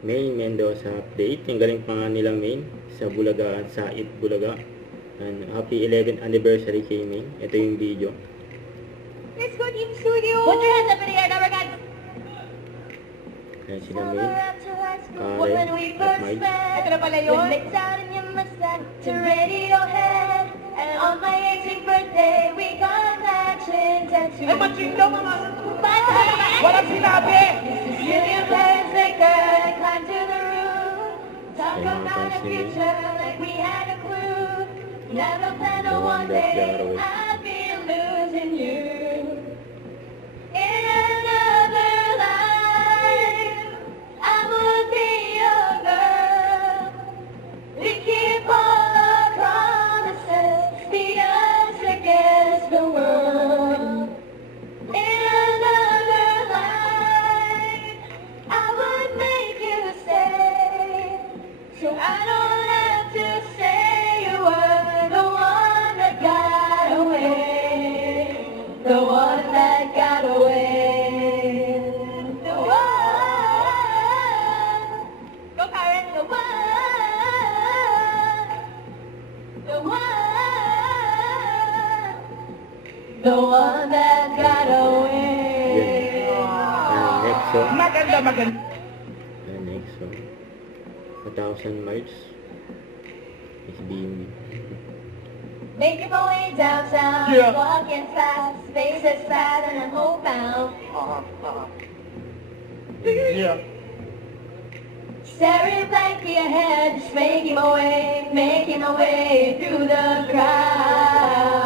Main Mendoza update. Ang galing pa nga nila Main sa Bulaga, sa Bulaga. And happy 11th anniversary kay Main. Ito yung video. Let's go Team Studio! Put your hands up in the air, number guys! Ayan sila Main. When we first met, ito na pala yun. To Radiohead, and on my 18th birthday, we got matching tattoos. Ay, matching daw, mama! Matching! Walang sinabi! Sicilian players liquor and climb to the roof. Talk about the future like we had a clue. Never planned on one day I'd be losing you. In another life, I would be your girl. We keep all our promises, be us against the world. In another life, I would make you stay, so I don't have to say you were the one that got away, the one that got away, the one, go Karen, the one that got away. Next song. Maganda, maganda. Next song. 1,000 Miles. It's being Making my way downtown, Yeah. walking fast, space is fat and I'm homebound. Yeah. Staring blankly ahead, just making my way through the crowd.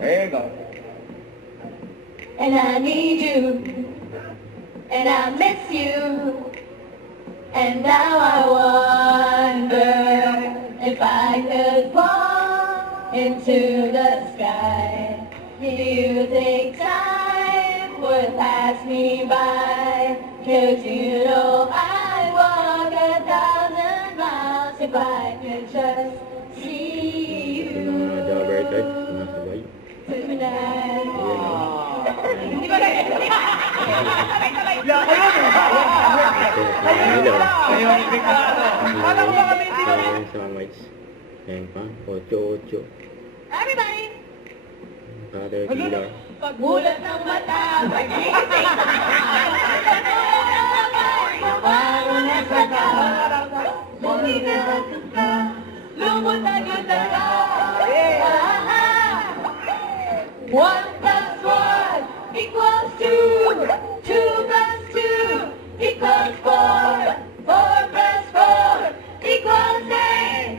There you go. And I need you, and I miss you, and now I wonder if I could fall into the sky. Do you think time would pass me by? 'Cause you know I'd walk 1,000 miles if I could just see ito ng mga Jobber Types. you Sumasabay. tonight. Hindi ba na Ito Ayun! nila. Ayun, bigla. Kala ko ba kami hindi kami? 1,000 Miles. Ayan pa. 8-8. Everybody! Father Killer. Pagmulat ng mata, pag-iisip Nawawa na sa lumigat ka, lumutagod ka. One plus one equals two, two plus two equals four, four plus four equals eight.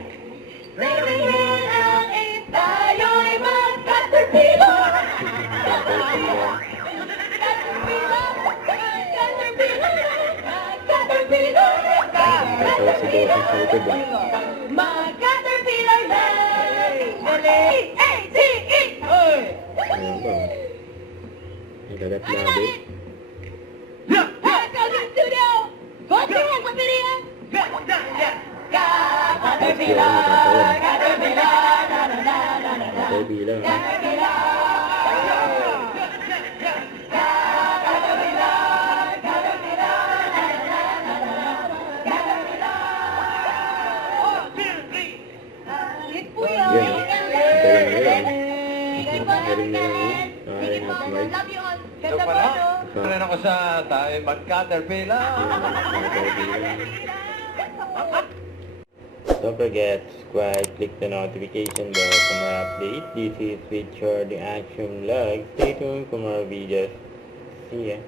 Ringin ang eight, tayo'y mag-caterpillar. Ito si Bossing sa likod ba? Mag-caterpillar na! A-T-E! Ayan ba? May kagat labi. Let's go to the studio! Go to the video! Caterpillar! Caterpillar! Na-na-na-na-na-na! Father Killer. Yan. Galing na yun. Galing na yun. Ito pa na. Ito ako sa tayo mag-caterpillar. Don't forget to subscribe, click the notification bell for more updates. This is Richard the Action Vlog. Stay tuned for more videos. See ya.